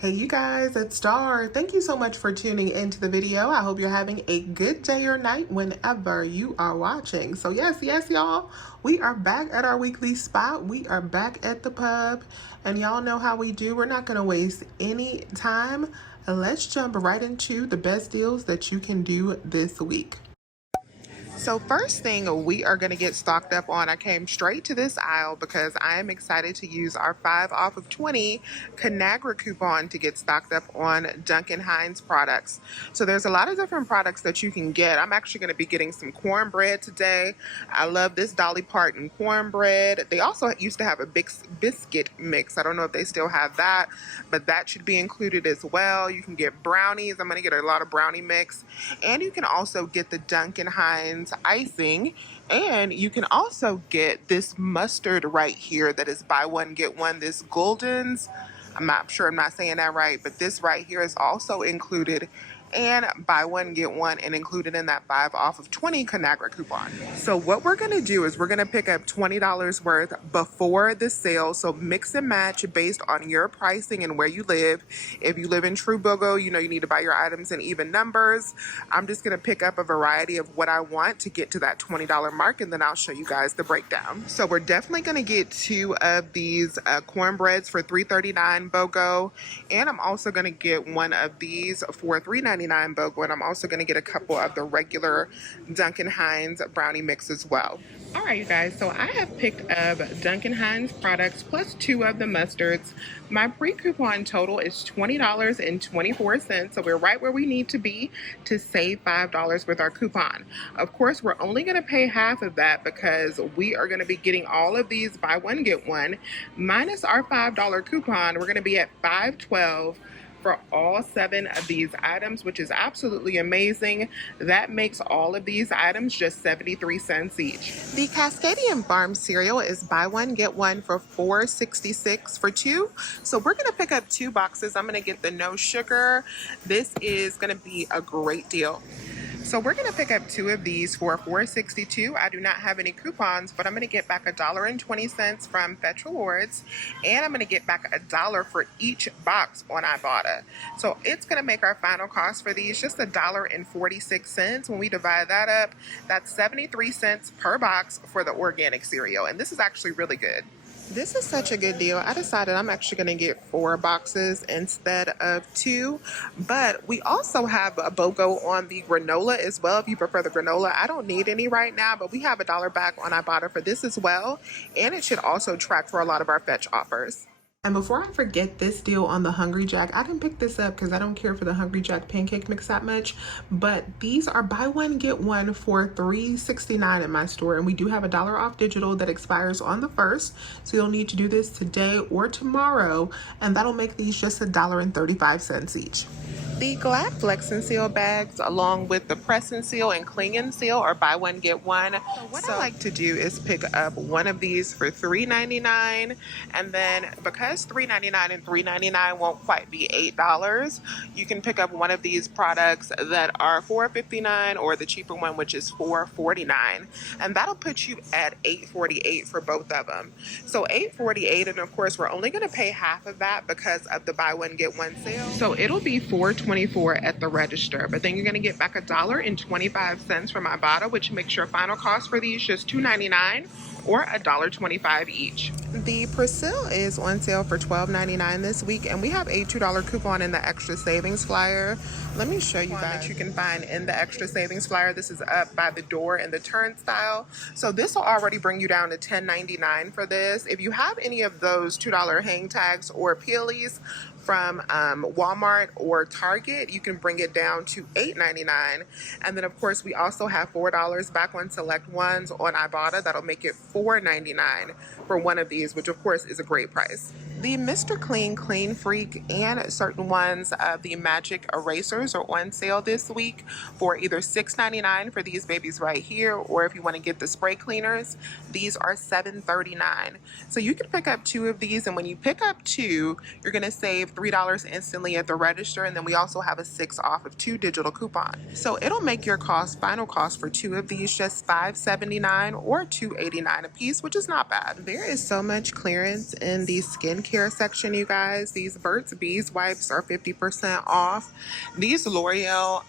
Hey you guys, it's Star. Thank you so much for tuning into the video. I hope you're having a good day or night whenever you are watching. So yes, y'all, we are back at our weekly spot. We are back at the pub, and y'all know how we do. We're not gonna waste any time. Let's jump right into the best deals that you can do this week. So first thing we are going to get stocked up on, I came straight to this aisle because I am excited to use our 5 off of 20 Conagra coupon to get stocked up on Duncan Hines products. So there's a lot of different products that you can get. I'm actually going to be getting some cornbread today. I love this Dolly Parton cornbread. They also used to have a big biscuit mix. I don't know if they still have that, but that should be included as well. You can get brownies. I'm going to get a lot of brownie mix. And you can also get the Duncan Hines icing, and you can also get this mustard right here that is buy one get one, this Golden's. I'm not sure I'm not saying that right, but this right here is also included and buy one get one and included in that 5 off of 20 Conagra coupon. So what we're going to do is we're going to pick up $20 worth before the sale. So mix and match based on your pricing and where you live. If you live in True Bogo, you know you need to buy your items in even numbers. I'm just going to pick up a variety of what I want to get to that $20 mark, and then I'll show you guys the breakdown. So we're definitely going to get 2 of these cornbreads for $3.39 BOGO, and I'm also going to get 1 of these for $3.99 BOGO, and I'm also going to get a couple of the regular Duncan Hines brownie mix as well. All right, you guys, so I have picked up Duncan Hines products plus 2 of the mustards. My pre-coupon total is $20.24, so we're right where we need to be to save $5 with our coupon. Of course, we're only going to pay half of that because we are going to be getting all of these buy one get one minus our $5 coupon. We're going to be at $5.12 for all 7 of these items, which is absolutely amazing. That makes all of these items just 73 cents each. The Cascadian Farm cereal is buy one get one for $4.66 for 2. So we're gonna pick up 2 boxes. I'm gonna get the no sugar. This is gonna be a great deal. So we're going to pick up 2 of these for $4.62. I do not have any coupons, but I'm going to get back $1.20 from Fetch Rewards, and I'm going to get back $1 for each box on Ibotta. So it's going to make our final cost for these just $1.46. When we divide that up, that's 73 cents per box for the organic cereal, and this is actually really good. This is such a good deal. I decided I'm actually going to get 4 boxes instead of 2. But we also have a BOGO on the granola as well. If you prefer the granola, I don't need any right now, but we have $1 back on Ibotta for this as well. And it should also track for a lot of our Fetch offers. And before I forget this deal on the Hungry Jack, I didn't pick this up because I don't care for the Hungry Jack pancake mix that much, but these are buy one get one for $3.69 in my store, and we do have $1 off digital that expires on the 1st, so you'll need to do this today or tomorrow, and that'll make these just $1.35 each. The Glad Flex and Seal bags, along with the Press and Seal and Cling and Seal, are buy one get one. What I like to do is pick up 1 of these for $3.99, and then because $3.99 and $3.99 won't quite be $8, you can pick up 1 of these products that are $4.59 or the cheaper one, which is $4.49, and that'll put you at $8.48 for both of them. So $8.48, and of course we're only going to pay half of that because of the buy one get one sale. So it'll be $4.24 at the register, but then you're going to get back $1.25 from Ibotta, which makes your final cost for these just $2.99 or $1.25 each. The Persil is on sale for $12.99 this week, and we have a $2 coupon in the extra savings flyer. Let me show you guys that you can find in the extra savings flyer. This is up by the door in the turnstile. So this will already bring you down to $10.99 for this. If you have any of those $2 hang tags or peelies from Walmart or Target, you can bring it down to $8.99. And then of course we also have $4 back on select ones on Ibotta. That'll make it $4.99 for 1 of these, which of course is a great price. The Mr. Clean Clean Freak and certain ones of the Magic Erasers are on sale this week for either $6.99 for these babies right here, or if you want to get the spray cleaners, these are $7.39. So you can pick up 2 of these, and when you pick up 2, you're going to save $3 instantly at the register, and then we also have a 6 off of 2 digital coupon. So it'll make your final cost for 2 of these just $5.79 or $2.89 a piece, which is not bad. There is so much clearance in these skincare skincare section, you guys. These Burt's Bees wipes are 50% off. These L'Oreal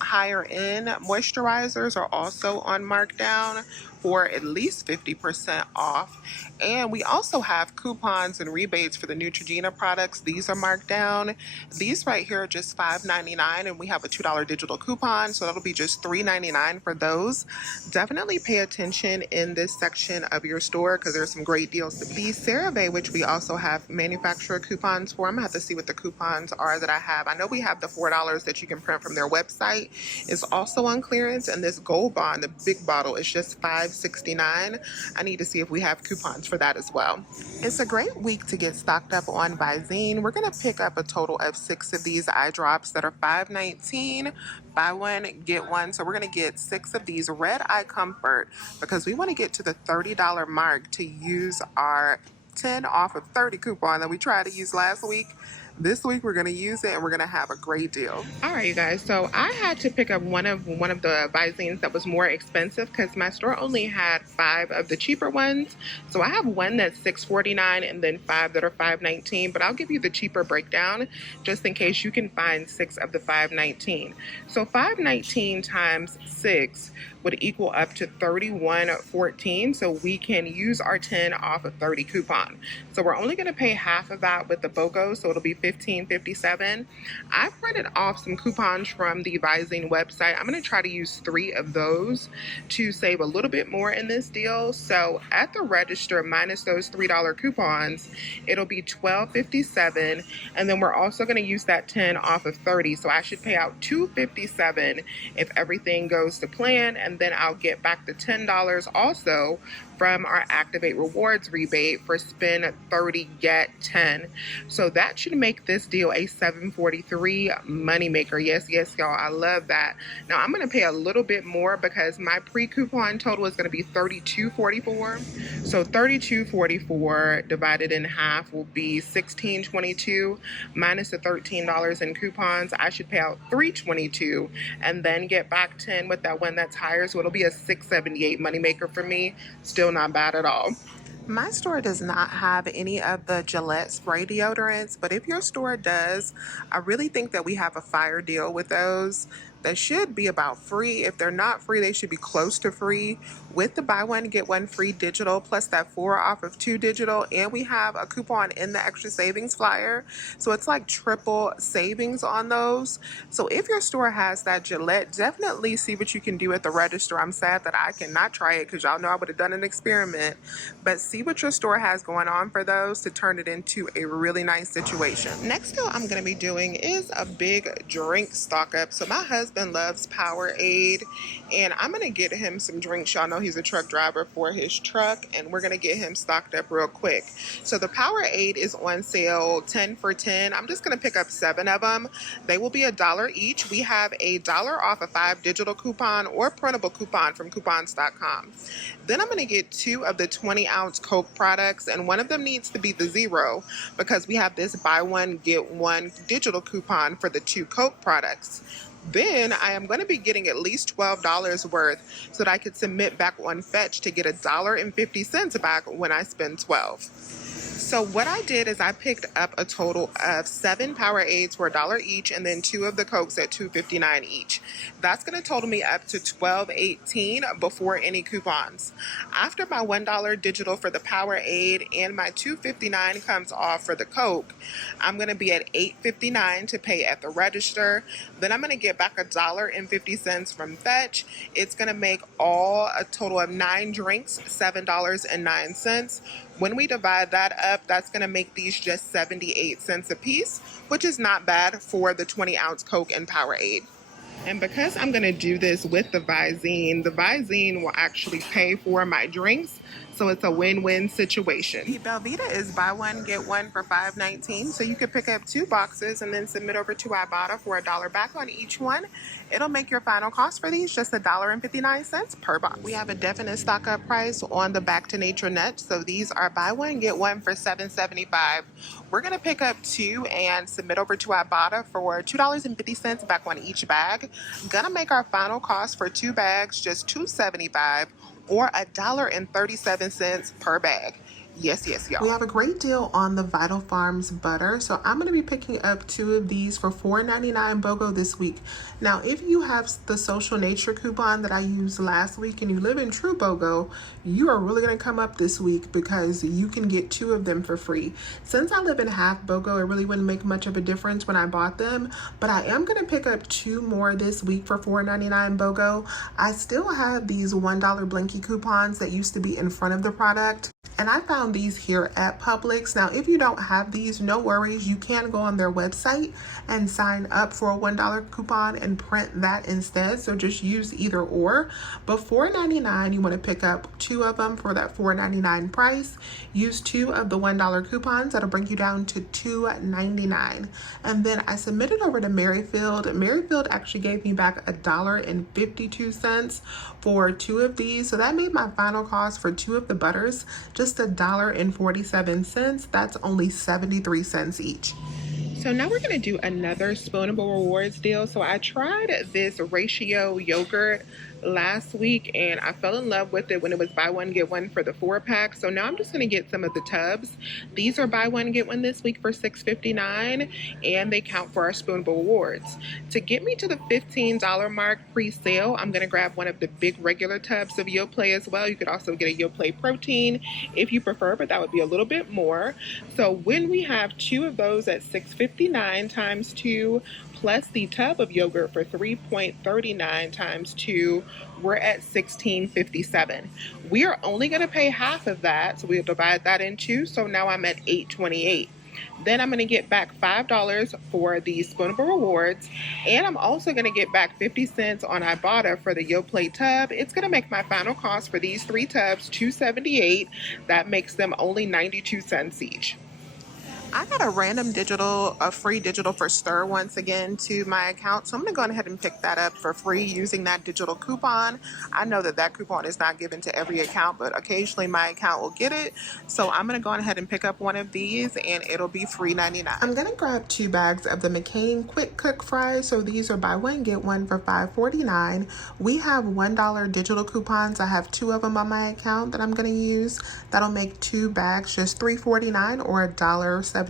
higher end moisturizers are also on markdown for at least 50% off. And we also have coupons and rebates for the Neutrogena products. These are marked down. These right here are just $5.99, and we have a $2 digital coupon, so that'll be just $3.99 for those. Definitely pay attention in this section of your store because there's some great deals. The CeraVe, which we also have manufacturer coupons for, I'm gonna have to see what the coupons are that I have. I know we have the $4 that you can print from their website is also on clearance, and this Gold Bond, the big bottle, is just $5.69. I need to see if we have coupons for that as well. It's a great week to get stocked up on Visine. We're gonna pick up a total of 6 of these eye drops that are $5.19. Buy one, get one. So we're gonna get 6 of these Red Eye Comfort because we want to get to the $30 mark to use our 10 off of 30 coupon that we tried to use last week. This week we're going to use it and we're going to have a great deal. All right, you guys, so I had to pick up one of the Visines that was more expensive because my store only had 5 of the cheaper ones. So I have one that's $6.49 and then 5 that are $5.19, but I'll give you the cheaper breakdown just in case you can find 6 of the $5.19. So $5.19 times 6 would equal up to $31.14, so we can use our 10 off of 30 coupon. So we're only going to pay half of that with the BOGO, so it'll be $15.57. I printed off some coupons from the Visine website. I'm going to try to use 3 of those to save a little bit more in this deal. So at the register, minus those $3 coupons, it'll be $12.57, and then we're also going to use that 10 off of 30, so I should pay out $2.57 if everything goes to plan, and then I'll get back the $10 also from our Activate Rewards rebate for spend 30, get 10. So that should make this deal a $7.43 moneymaker. Yes, y'all, I love that. Now I'm going to pay a little bit more because my pre-coupon total is going to be $32.44. So $32.44 divided in half will be $16.22 minus the $13 in coupons. I should pay out $3.22 and then get back 10 with that one that's higher. So it'll be a $6.78 moneymaker for me. Still not bad at all. My store does not have any of the Gillette spray deodorants, but if your store does, I really think that we have a fire deal with those. They should be about free. If they're not free, they should be close to free with the buy one, get one free digital, plus that 4 off of 2 digital. And we have a coupon in the extra savings flyer. So it's like triple savings on those. So if your store has that Gillette, definitely see what you can do at the register. I'm sad that I cannot try it because y'all know I would have done an experiment. But see what your store has going on for those to turn it into a really nice situation. Next deal I'm going to be doing is a big drink stock up. So my husband loves Powerade, and I'm going to get him some drinks. Y'all know he's a truck driver for his truck, and we're going to get him stocked up real quick. So the Powerade is on sale 10 for 10. I'm just going to pick up 7 of them. They will be $1 each. We have a $1 off a 5 digital coupon or printable coupon from coupons.com. Then I'm going to get 2 of the 20-ounce Coke products, and one of them needs to be the Zero because we have this buy one, get one digital coupon for the 2 Coke products. Then I am going to be getting at least $12 worth so that I could submit back on Fetch to get $1.50 back when I spend $12. So what I did is I picked up a total of 7 Powerades for $1 each, and then 2 of the Cokes at $2.59 each. That's going to total me up to $12.18 before any coupons. After my $1 digital for the Powerade and my $2.59 comes off for the Coke, I'm going to be at $8.59 to pay at the register. Then I'm going to get back $1.50 from Fetch. It's going to make all a total of 9 drinks, $7.09. When we divide that up, that's going to make these just 78 cents a piece, which is not bad for the 20-ounce Coke and Powerade. And because I'm going to do this with the Visine will actually pay for my drinks. So it's a win-win situation. The Belvita is buy one, get one for $5.19. So you could pick up 2 boxes and then submit over to Ibotta for $1 back on each one. It'll make your final cost for these just $1.59 per box. We have a definite stock up price on the Back to Nature nuts. So these are buy one, get one for $7.75. We're going to pick up 2 and submit over to Ibotta for $2.50 back on each bag. Gonna make our final cost for 2 bags just $2.75 or $1.37 per bag. Yes, yes, y'all. We have a great deal on the Vital Farms butter. So I'm going to be picking up 2 of these for $4.99 BOGO this week. Now, if you have the Social Nature coupon that I used last week and you live in true BOGO, you are really going to come up this week because you can get 2 of them for free. Since I live in half BOGO, it really wouldn't make much of a difference when I bought them, but I am going to pick up 2 more this week for $4.99 BOGO. I still have these $1 Blinky coupons that used to be in front of the product. And I found these here at Publix. Now, if you don't have these, no worries. You can go on their website and sign up for a $1 coupon and print that instead. So just use either or. But $4.99, you want to pick up 2 of them for that $4.99 price. Use 2 of the $1 coupons. That'll bring you down to $2.99. And then I submitted over to Merrifield. Merrifield actually gave me back $1.52 for 2 of these. So that made my final cost for 2 of the butters just $1.47. That's only 73 cents each. So now we're going to do another Spoonable Rewards deal. So I tried this ratio yogurt last week and I fell in love with it when it was buy one get one for the 4-pack. So now I'm just going to get some of the tubs. These are buy one get one this week for $6.59 and they count for our Spoonable Rewards. To get me to the $15 mark pre-sale, I'm going to grab one of the big regular tubs of Yoplait as well. You could also get a Yoplait protein if you prefer, but that would be a little bit more. So when we have 2 of those at $6.59 times 2 plus the tub of yogurt for $3.39 times 2, we're at $16.57. We are only going to pay half of that, so we'll divide that in 2. So now I'm at $8.28. Then I'm going to get back $5 for the Spoonable Rewards, and I'm also going to get back 50 cents on Ibotta for the Yoplait tub. It's going to make my final cost for these 3 tubs $2.78. That makes them only 92 cents each. I got a random digital, a free digital for Stir once again to my account. So I'm going to go ahead and pick that up for free using that digital coupon. I know that that coupon is not given to every account, but occasionally my account will get it. So I'm going to go ahead and pick up one of these and it'll be free 99. I'm going to grab 2 bags of the McCain Quick Cook fries. So these are buy one, get one for $5.49. We have $1 digital coupons. I have 2 of them on my account that I'm going to use. That'll make 2 bags just $3.49 or $1.75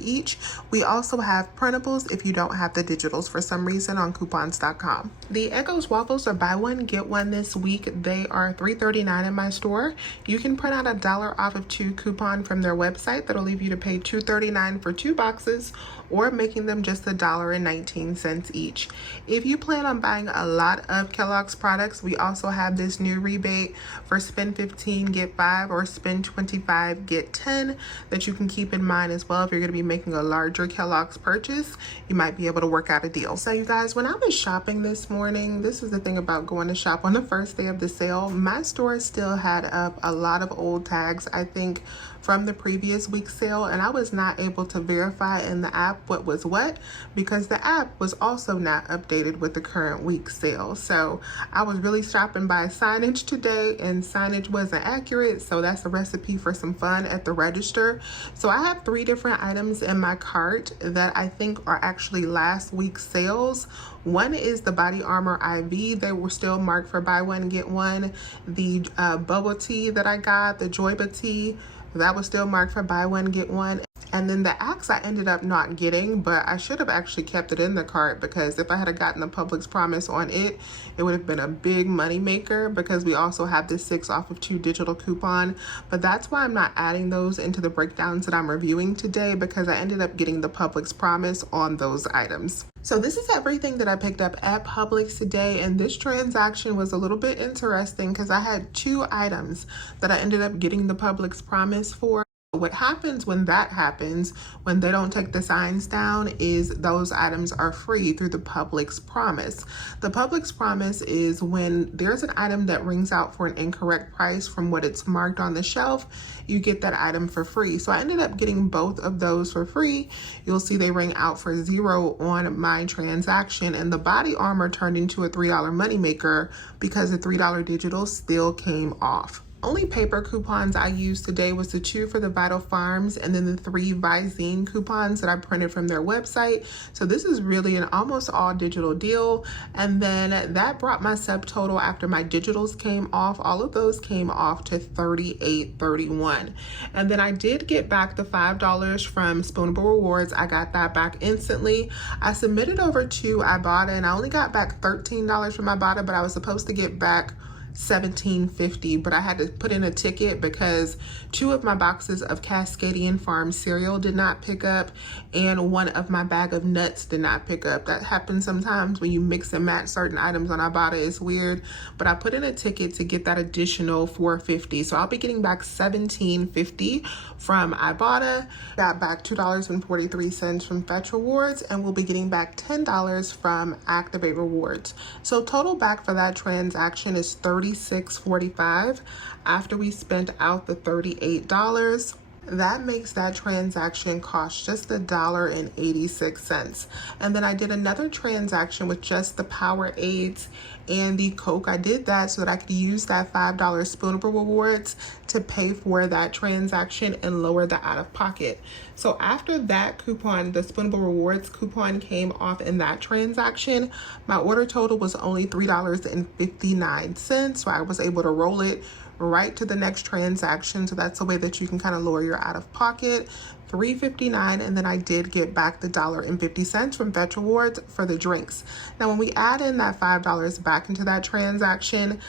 each. We also have printables if you don't have the digitals for some reason on coupons.com. The Eggo's waffles are buy one get one this week. They are $3.39 in my store. You can print out $1 off of 2 coupon from their website. That'll leave you to pay $2.39 for 2 boxes, or making them just $1.19 each. If you plan on buying a lot of Kellogg's products, we also have this new rebate for spend 15 get 5 or spend 25 get 10 that you can keep in mind as well. If you're going to be making a larger Kellogg's purchase, you might be able to work out a deal. So you guys, when I was shopping this morning, this is the thing about going to shop on the first day of the sale, my store still had up a lot of old tags, I think from the previous week's sale, and I was not able to verify in the app what was what because the app was also not updated with the current week's sale. So I was really shopping by signage today and signage wasn't accurate, so that's a recipe for some fun at the register. So I have 3 different items in my cart that I think are actually last week's sales. One is the Body Armor IV. They were still marked for buy one get one. The bubble tea that I got, the Joyba tea, that was still marked for buy one get one. And then the Axe I ended up not getting, but I should have actually kept it in the cart because if I had gotten the Publix promise on it, it would have been a big money maker because we also have this 6 off of 2 digital coupon. But that's why I'm not adding those into the breakdowns that I'm reviewing today because I ended up getting the Publix promise on those items. So this is everything that I picked up at Publix today, and this transaction was a little bit interesting because I had 2 items that I ended up getting the Publix promise for. What happens when that happens, when they don't take the signs down, is those items are free through the Publix promise. The Publix promise is when there's an item that rings out for an incorrect price from what it's marked on the shelf, you get that item for free. So I ended up getting both of those for free. You'll see they ring out for 0 on my transaction, and the Body Armor turned into a $3 moneymaker because the $3 digital still came off. Only paper coupons I used today was the 2 for the Vital Farms and then the 3 Visine coupons that I printed from their website. So this is really an almost all digital deal. And then that brought my subtotal after my digitals came off. All of those came off to $38.31. And then I did get back the $5 from Spoonable Rewards. I got that back instantly. I submitted over to Ibotta and I only got back $13 from Ibotta, but I was supposed to get back $17.50, but I had to put in a ticket because 2 of my boxes of Cascadian Farm cereal did not pick up and 1 of my bag of nuts did not pick up. That happens sometimes when you mix and match certain items on Ibotta. It's weird, but I put in a ticket to get that additional $4.50. So I'll be getting back $17.50 from Ibotta, got back $2.43 from Fetch Rewards, and we'll be getting back $10 from Activate Rewards. So total back for that transaction is $36.45 after we spent out the $38. That makes that transaction cost just $1.86. And then I did another transaction with just the Powerades and the Coke. I did that so that I could use that $5 Spoonable Rewards to pay for that transaction and lower the out-of-pocket. So after that coupon, the Spoonable Rewards coupon came off in that transaction, my order total was only $3.59. So I was able to roll it right to the next transaction. So that's a way that you can kind of lower your out of pocket. $3.59, and then I did get back the $1.50 from Fetch Rewards for the drinks. Now when we add in that $5 back into that transaction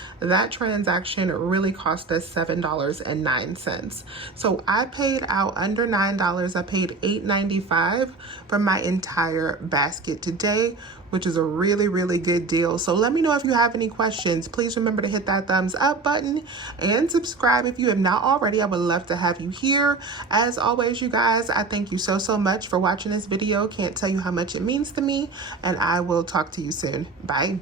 really cost us $7.09. So I paid out under $9. I paid $8.95 for my entire basket today, which is a really, really good deal. So let me know if you have any questions. Please remember to hit that thumbs up button and subscribe if you have not already. I would love to have you here. As always, you guys, I thank you so, so much for watching this video. Can't tell you how much it means to me, and I will talk to you soon. Bye.